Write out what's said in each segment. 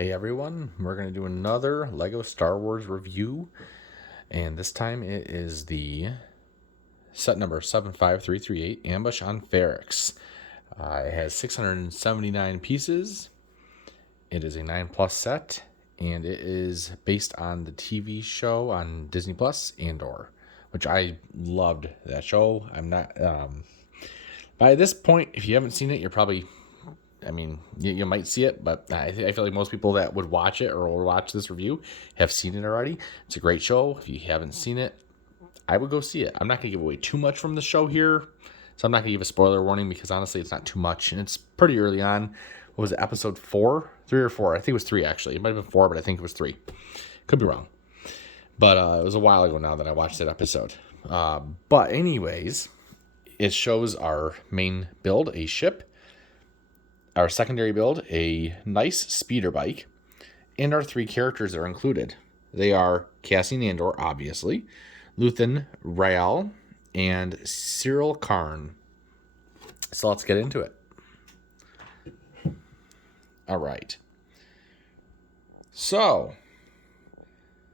Hey everyone, we're going to do another Lego Star Wars review, and this time it is the set number 75338 Ambush on Ferrix. It has 679 pieces. It is a 9 plus set, and it is based on the TV show on Disney Plus, Andor, which I loved that show. I'm not, by this point, if you haven't seen it, you're probably you might see it, but I feel like most people that would watch it or will watch this review have seen it already. It's a great show. If you haven't seen it, I would go see it. I'm not going to give away too much from the show here, so I'm not going to give a spoiler warning because honestly, it's not too much, and it's pretty early on. What was it, episode 4? 3 or 4? I think it was 3, actually. It might have been 4, but I think it was 3. Could be wrong. But it was a while ago now that I watched that episode. But anyways, it shows our main build, a ship, our secondary build, a nice speeder bike, and our 3 characters are included. They are Cassian Andor, obviously, Luthen Rael, and Cyril Karn. So let's get into it. All right. So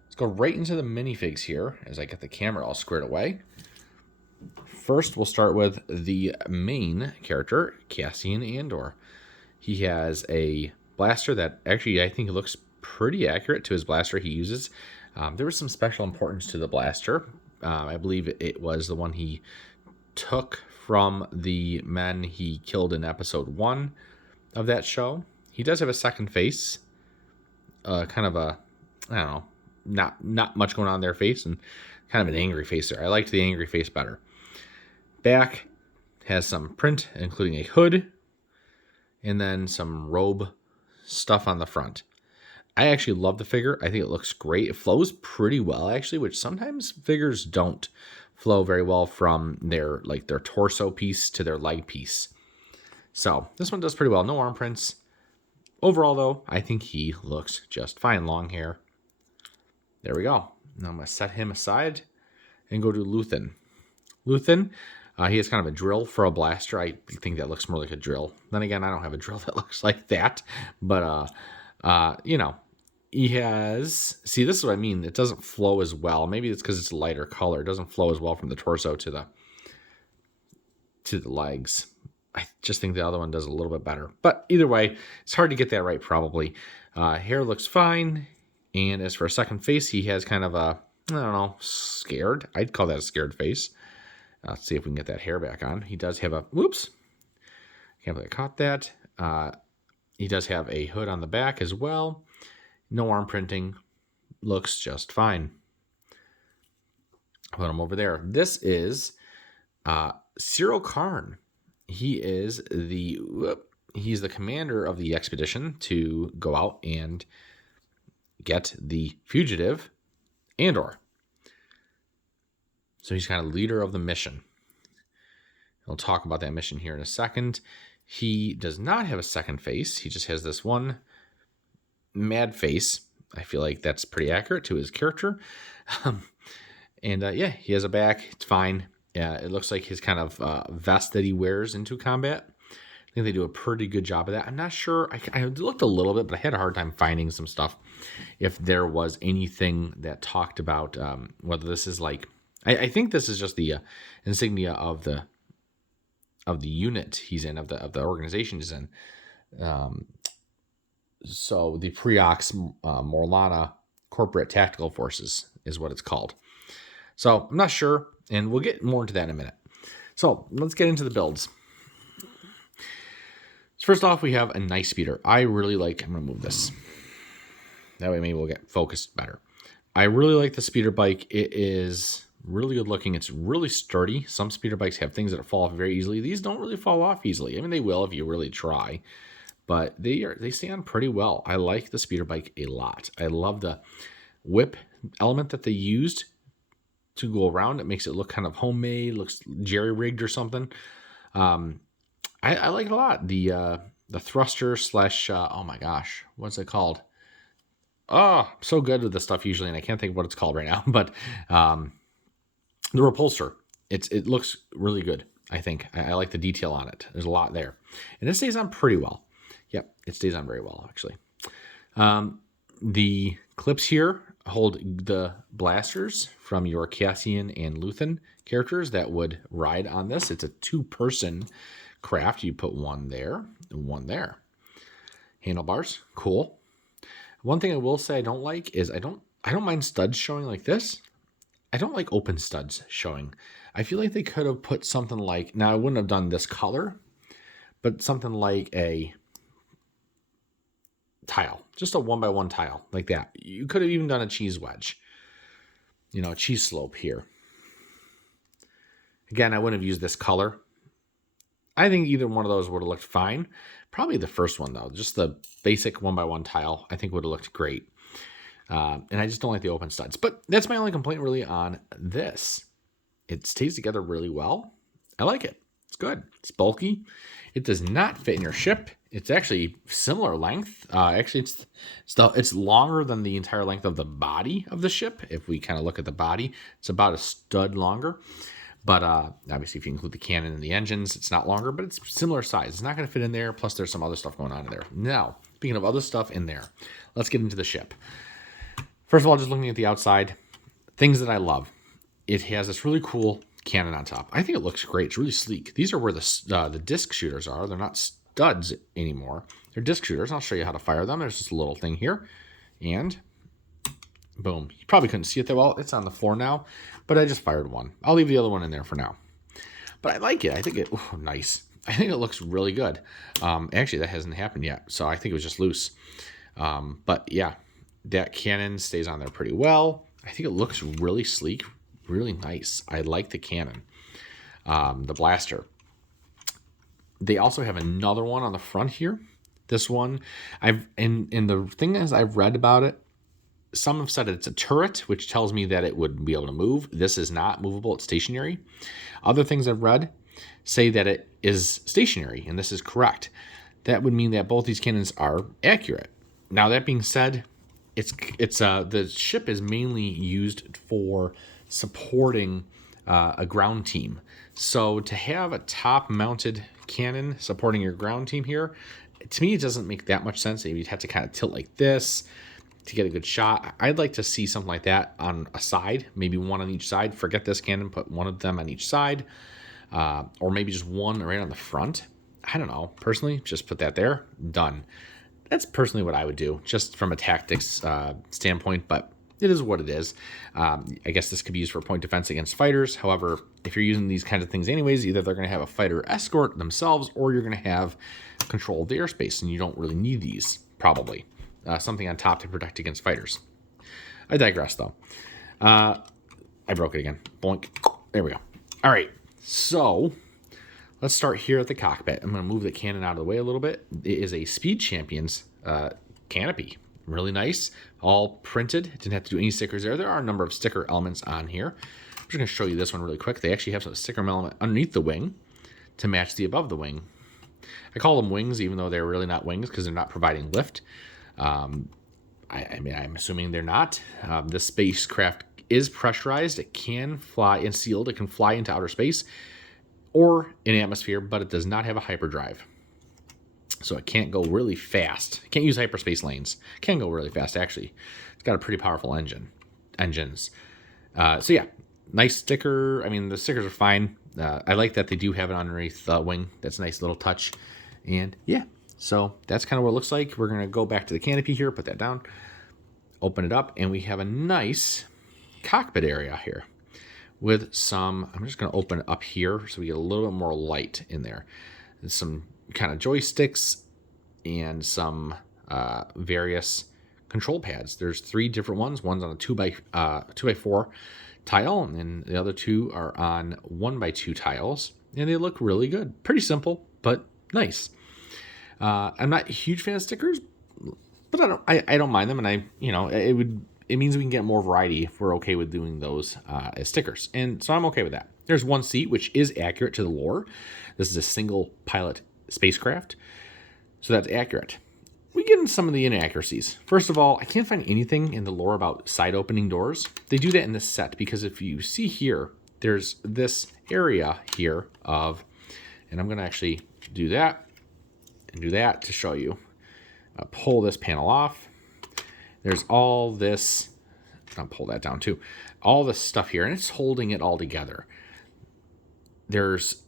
let's go right into the minifigs here as I get the camera all squared away. First, we'll start with the main character, Cassian Andor. He has a blaster that actually I think looks pretty accurate to his blaster he uses. There was some special importance to the blaster. I believe it was the one he took from the men he killed in episode 1 of that show. He does have a second face, kind of a, I don't know, not much going on in their face, and kind of an angry face there. I liked the angry face better. Back has some print, including a hood, and then some robe stuff on the front. I actually love the figure. I think it looks great. It flows pretty well, actually, which sometimes figures don't flow very well from their torso piece to their leg piece. So this one does pretty well. No arm prints. Overall, though, I think he looks just fine. Long hair. There we go. Now I'm going to set him aside and go to Luthen. Luthen, he has kind of a drill for a blaster. I think that looks more like a drill. Then again, I don't have a drill that looks like that. But, he has... See, this is what I mean. It doesn't flow as well. Maybe it's because it's a lighter color. It doesn't flow as well from the torso to the legs. I just think the other one does a little bit better. But either way, it's hard to get that right probably. Hair looks fine. And as for a second face, he has kind of a, I don't know, scared. I'd call that a scared face. Let's see if we can get that hair back on. He does have a, whoops. Can't believe I caught that. He does have a hood on the back as well. No arm printing. Looks just fine. Put him over there. This is Cyril Karn. He's the commander of the expedition to go out and get the fugitive Andor. So he's kind of leader of the mission. We'll talk about that mission here in a second. He does not have a second face. He just has this one mad face. I feel like that's pretty accurate to his character. He has a back. It's fine. Yeah, it looks like his kind of vest that he wears into combat. I think they do a pretty good job of that. I'm not sure. I looked a little bit, but I had a hard time finding some stuff. If there was anything that talked about whether this is like, I think this is just the insignia of the unit he's in, of the organization he's in. So the Preox Morlana Corporate Tactical Forces is what it's called. So I'm not sure, and we'll get more into that in a minute. So let's get into the builds. First off, we have a nice speeder. I'm going to move this. That way maybe we'll get focused better. I really like the speeder bike. It is really good looking. It's really sturdy. Some speeder bikes have things that fall off very easily. These don't really fall off easily. I mean, they will if you really try, but they stand pretty well. I like the speeder bike a lot. I love the whip element that they used to go around. It makes it look kind of homemade, looks jerry-rigged or something. I like it a lot. The thruster slash, oh my gosh, what's it called? Oh, I'm so good with this stuff usually, and I can't think of what it's called right now. But the repulsor, it looks really good, I think. I like the detail on it. There's a lot there. And it stays on pretty well. Yep, it stays on very well, actually. The clips here hold the blasters from your Cassian and Luthen characters that would ride on this. It's a 2-person craft. You put one there and one there. Handlebars, cool. One thing I will say I don't like is I don't mind studs showing like this. I don't like open studs showing. I feel like they could have put something like, now I wouldn't have done this color, but something like a tile, just a 1x1 tile like that. You could have even done a cheese wedge, a cheese slope here. Again, I wouldn't have used this color. I think either one of those would have looked fine. Probably the first one though, just the basic 1x1 tile, I think would have looked great. And I just don't like the open studs. But that's my only complaint really on this. It stays together really well. I like it. It's good. It's bulky. It does not fit in your ship. It's actually similar length. Actually, it's longer than the entire length of the body of the ship. If we kind of look at the body, it's about a stud longer. But obviously, if you include the cannon and the engines, it's not longer, but it's similar size. It's not going to fit in there. Plus, there's some other stuff going on in there. Now, speaking of other stuff in there, let's get into the ship. First of all, just looking at the outside, things that I love. It has this really cool cannon on top. I think it looks great. It's really sleek. These are where the disc shooters are. They're not studs anymore. They're disc shooters. I'll show you how to fire them. There's this little thing here. And boom. You probably couldn't see it that well. It's on the floor now, but I just fired one. I'll leave the other one in there for now. But I like it. I think nice. I think it looks really good. Actually, that hasn't happened yet, so I think it was just loose. But yeah, that cannon stays on there pretty well. I think it looks really sleek, really nice. I like the cannon. The blaster. They also have another one on the front here. This one, and the thing is, I've read about it. Some have said it's a turret, which tells me that it would be able to move. This is not movable. It's stationary. Other things I've read say that it is stationary, and this is correct. That would mean that both these cannons are accurate. Now, that being said, the ship is mainly used for supporting a ground team. So to have a top-mounted cannon supporting your ground team here, to me, it doesn't make that much sense. You'd have to kind of tilt like this to get a good shot. I'd like to see something like that on a side, maybe one on each side. Forget this cannon, put one of them on each side, or maybe just one right on the front. I don't know. Personally, just put that there. Done. That's personally what I would do, just from a tactics standpoint, but it is what it is. I guess this could be used for point defense against fighters. However, if you're using these kinds of things anyways, either they're going to have a fighter escort themselves, or you're going to have control of the airspace, and you don't really need these, probably. Something on top to protect against fighters. I digress, though. I broke it again. Boink. There we go. All right. So let's start here at the cockpit. I'm going to move the cannon out of the way a little bit. It is a Speed Champions canopy. Really nice. All printed. Didn't have to do any stickers there. There are a number of sticker elements on here. I'm just going to show you this one really quick. They actually have some sticker element underneath the wing to match the above the wing. I call them wings, even though they're really not wings because they're not providing lift. I mean, I'm assuming they're not. This spacecraft is pressurized. It can fly and sealed. It can fly into outer space or in atmosphere, but it does not have a hyperdrive. So it can't go really fast. It can't use hyperspace lanes. It can go really fast, actually. It's got a pretty powerful engines. So yeah, nice sticker. I mean, the stickers are fine. I like that they do have it underneath the wing. That's a nice little touch. And yeah. So that's kind of what it looks like. We're going to go back to the canopy here, put that down, open it up, and we have a nice cockpit area here with some, I'm just going to open it up here so we get a little bit more light in there. And some kind of joysticks and some various control pads. There's 3 different ones. One's on a 2x4 tile, and the other 2 are on 1x2 tiles, and they look really good. Pretty simple, but nice. I'm not a huge fan of stickers, but I don't mind them, and it means we can get more variety if we're okay with doing those as stickers, and so I'm okay with that. There's one seat which is accurate to the lore. This is a single pilot spacecraft, so that's accurate. We get into some of the inaccuracies. First of all, I can't find anything in the lore about side opening doors. They do that in this set because if you see here, there's this area here of, and I'm going to actually do that. And do that to show you. Pull this panel off. There's all this. I'll pull that down too. All this stuff here, and it's holding it all together. There's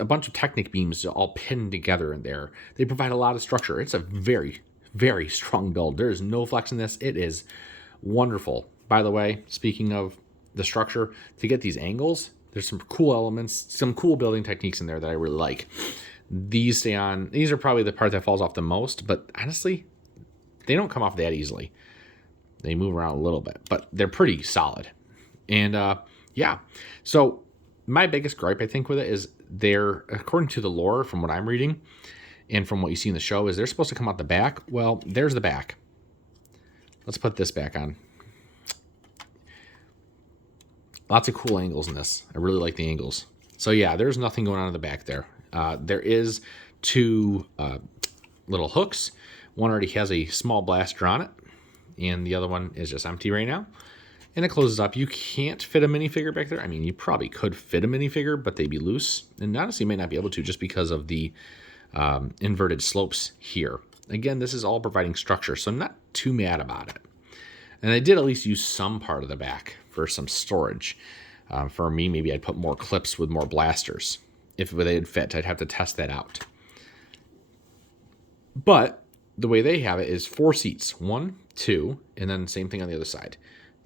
a bunch of Technic beams all pinned together in there. They provide a lot of structure. It's a very, very strong build. There is no flex in this. It is wonderful. By the way, speaking of the structure, to get these angles, there's some cool elements, some cool building techniques in there that I really like. These stay on. These are probably the part that falls off the most, but honestly, they don't come off that easily. They move around a little bit, but they're pretty solid. And yeah, so my biggest gripe, I think, with it is they're, according to the lore from what I'm reading and from what you see in the show, is they're supposed to come out the back. Well, there's the back. Let's put this back on. Lots of cool angles in this. I really like the angles. So yeah, there's nothing going on in the back there. There is two little hooks. One already has a small blaster on it, and the other one is just empty right now. And it closes up. You can't fit a minifigure back there. I mean, you probably could fit a minifigure, but they'd be loose. And honestly, you may not be able to just because of the inverted slopes here. Again, this is all providing structure, so I'm not too mad about it. And I did at least use some part of the back for some storage. For me, maybe I'd put more clips with more blasters. If they'd fit, I'd have to test that out. But the way they have it is 4 seats. 1, 2, and then same thing on the other side.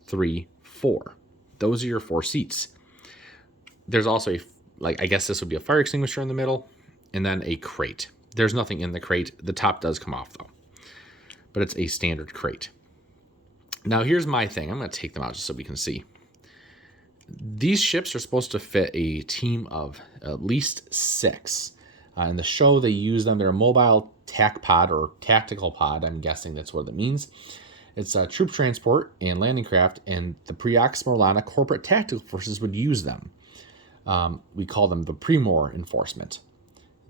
3, 4. Those are your 4 seats. There's also I guess this would be a fire extinguisher in the middle, and then a crate. There's nothing in the crate. The top does come off though, but it's a standard crate. Now here's my thing. I'm going to take them out just so we can see. These ships are supposed to fit a team of at least 6. In the show, they use them. They're a mobile tac pod or tactical pod. I'm guessing that's what it means. It's a troop transport and landing craft, and the Preox Morlana corporate tactical forces would use them. We call them the Primor Enforcement.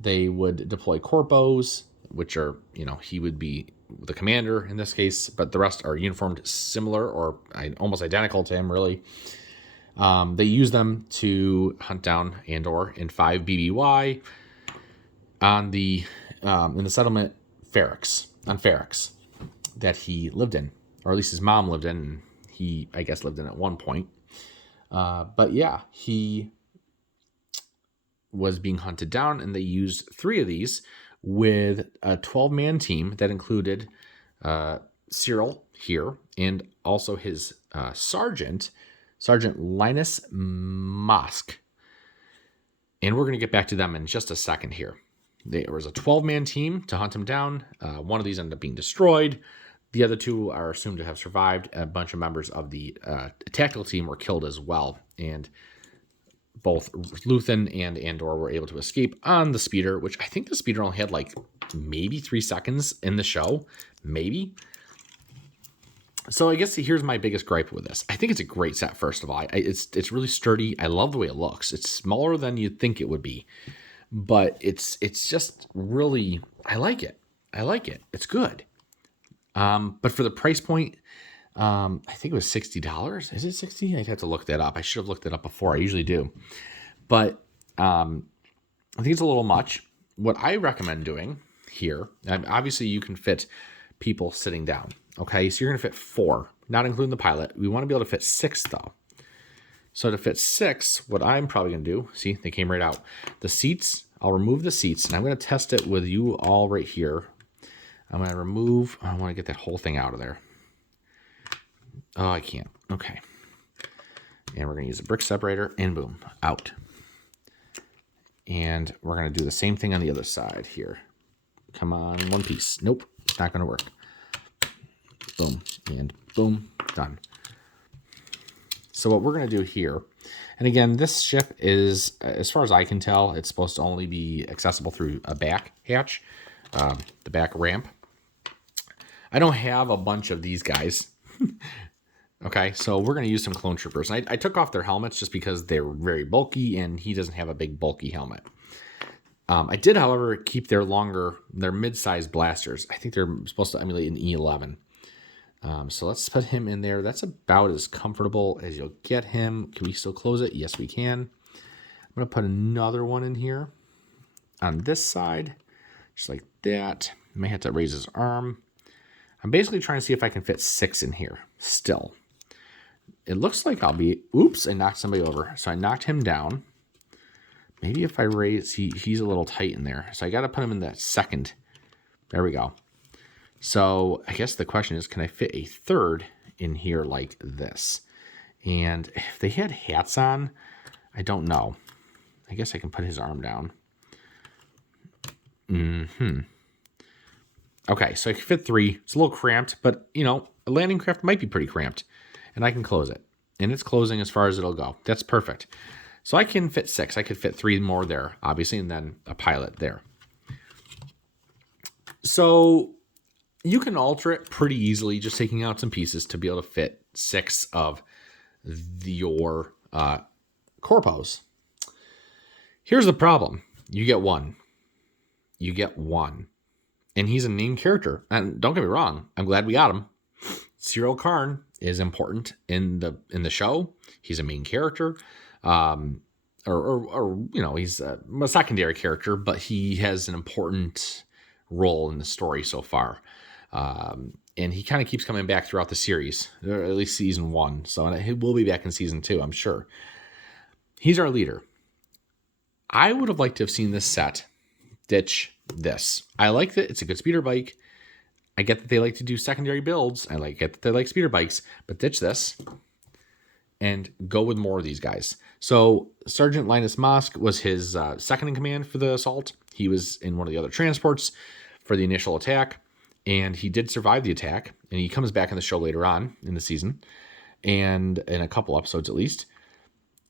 They would deploy corpos, which are, he would be the commander in this case, but the rest are uniformed similar or almost identical to him, really. They use them to hunt down Andor in 5 BBY on the in the settlement Ferrix, that he lived in, or at least his mom lived in, and he, I guess, lived in at one point. But yeah, he was being hunted down, and they used 3 of these with a 12-man team that included Cyril here, and also his Sergeant Linus Mosk. And we're going to get back to them in just a second here. There was a 12-man team to hunt him down. One of these ended up being destroyed. The other 2 are assumed to have survived. A bunch of members of the tactical team were killed as well. And both Luthen and Andor were able to escape on the speeder, which I think the speeder only had maybe 3 seconds in the show. Maybe. So I guess here's my biggest gripe with this. I think it's a great set, first of all. It's really sturdy. I love the way it looks. It's smaller than you'd think it would be. But it's just really, I like it. It's good. But for the price point, I think it was $60. Is it $60? I'd have to look that up. I should have looked that up before. I usually do. But I think it's a little much. What I recommend doing here, obviously you can fit people sitting down. Okay, so you're going to fit 4, not including the pilot. We want to be able to fit 6, though. So to fit 6, what I'm probably going to do, see, they came right out. The seats, I'll remove the seats, and I'm going to test it with you all right here. I'm going to remove, I want to get that whole thing out of there. Oh, I can't. Okay. And we're going to use a brick separator, and boom, out. And we're going to do the same thing on the other side here. Come on, one piece. Nope, it's not going to work. Boom, and boom, done. So what we're going to do here, and again, this ship is, as far as I can tell, it's supposed to only be accessible through a back hatch, the back ramp. I don't have a bunch of these guys. Okay, so we're going to use some clone troopers. And I took off their helmets just because they're very bulky, and he doesn't have a big bulky helmet. I did, however, keep their mid-sized blasters. I think they're supposed to emulate an E11. So let's put him in there. That's about as comfortable as you'll get him. Can we still close it? Yes, we can. I'm going to put another one in here on this side, just like that. I may have to raise his arm. I'm basically trying to see if I can fit 6 in here still. It looks like I'll be... Oops, I knocked somebody over. So I knocked him down. Maybe if I raise... He's a little tight in there. So I got to put him in the second. There we go. So I guess the question is, can I fit a third in here like this? And if they had hats on, I don't know. I guess I can put his arm down. Okay, so I can fit 3. It's a little cramped, but, you know, a landing craft might be pretty cramped. And I can close it. And it's closing as far as it'll go. That's perfect. So I can fit 6. I could fit 3 more there, obviously, and then a pilot there. So you can alter it pretty easily, just taking out some pieces to be able to fit 6 of your corpos. Here's the problem. You get 1. You get 1. And he's a named character. And don't get me wrong, I'm glad we got him. Cyril Karn is important in the show. He's a main character. Or you know, he's a secondary character, but he has an important role in the story so far. And he kind of keeps coming back throughout the series, or at least season 1. So he will be back in season 2, I'm sure. He's our leader. I would have liked to have seen this set ditch this. I like that it's a good speeder bike. I get that they like to do secondary builds. I get that they like speeder bikes, but ditch this and go with more of these guys. So Sergeant Linus Mosk was his second in command for the assault. He was in one of the other transports for the initial attack, and he did survive the attack, and he comes back in the show later on in the season, and in a couple episodes at least.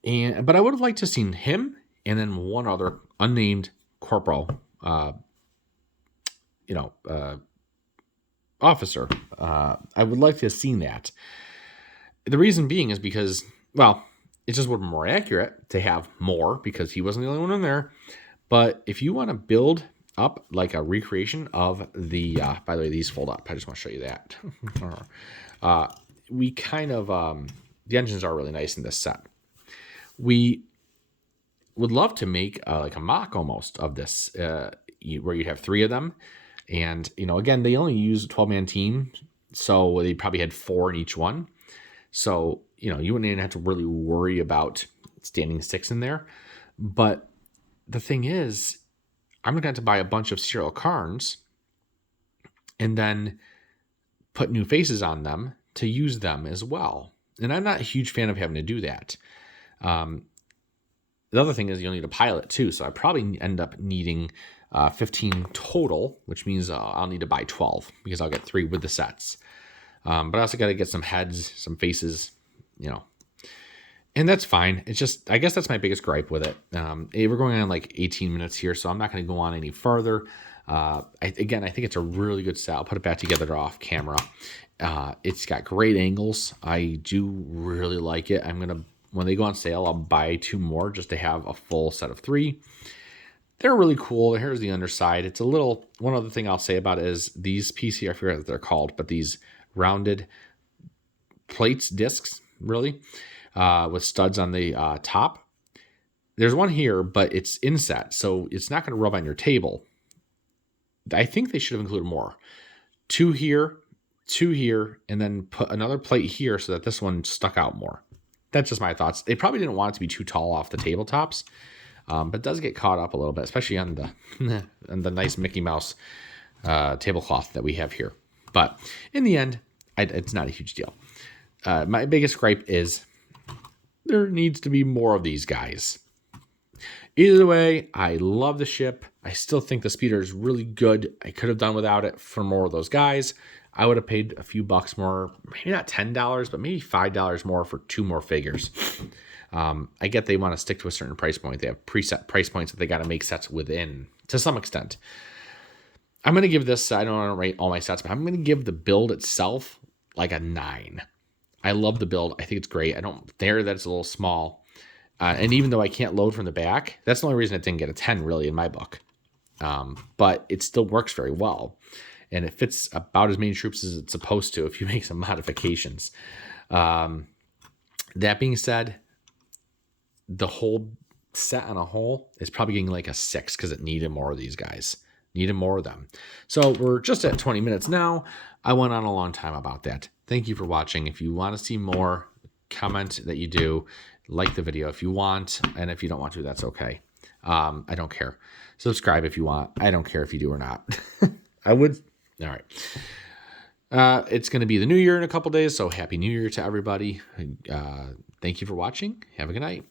But I would have liked to have seen him and then one other unnamed corporal, officer. I would like to have seen that. The reason being is because, well, it just would be more accurate to have more because he wasn't the only one in there. But if you want to build up like a recreation of the, by the way, these fold up. I just want to show you that. We kind of, the engines are really nice in this set. We would love to make like a mock almost of this, where you'd have 3 of them. And, you know, again, they only use a 12-man team, so they probably had 4 in each one. So, you know, you wouldn't even have to really worry about standing 6 in there. But the thing is, I'm going to have to buy a bunch of Cyril Karns and then put new faces on them to use them as well. And I'm not a huge fan of having to do that. The other thing is you'll need a pilot too. So I probably end up needing 15 total, which means I'll need to buy 12 because I'll get 3 with the sets. But I also got to get some heads, some faces, you know, and that's fine. It's just, I guess that's my biggest gripe with it. We're going on like 18 minutes here, so I'm not going to go on any further. I think it's a really good set. I'll put it back together off camera. It's got great angles. I do really like it. When they go on sale, I'll buy 2 more just to have a full set of 3. They're really cool. Here's the underside. It's a little, one other thing I'll say about it is these PC, I forget what they're called, but these rounded plates, discs, really, with studs on the top. There's one here, but it's inset, so it's not going to rub on your table. I think they should have included more. 2 here, 2 here, and then put another plate here so that this one stuck out more. That's just my thoughts. They probably didn't want it to be too tall off the tabletops, but it does get caught up a little bit, especially on the on the nice Mickey Mouse tablecloth that we have here. But in the end, it's not a huge deal. My biggest gripe is there needs to be more of these guys. Either way, I love the ship. I still think the speeder is really good. I could have done without it for more of those guys. I would have paid a few bucks more, maybe not $10, but maybe $5 more for 2 more figures. I get they want to stick to a certain price point. They have preset price points that they got to make sets within to some extent. I'm going to give this, I don't want to rate all my sets, but I'm going to give the build itself like a 9. I love the build. I think it's great. I don't care that it's a little small. And even though I can't load from the back, that's the only reason it didn't get a 10 really in my book. But it still works very well. And it fits about as many troops as it's supposed to if you make some modifications. That being said, the whole set on a whole is probably getting like a 6 because it needed more of these guys. Needed more of them. So we're just at 20 minutes now. I went on a long time about that. Thank you for watching. If you want to see more, comment that you do. Like the video if you want, and if you don't want to, that's okay. I don't care. Subscribe if you want. I don't care if you do or not. I would. All right. It's going to be the new year in a couple days, so Happy New Year to everybody. Thank you for watching. Have a good night.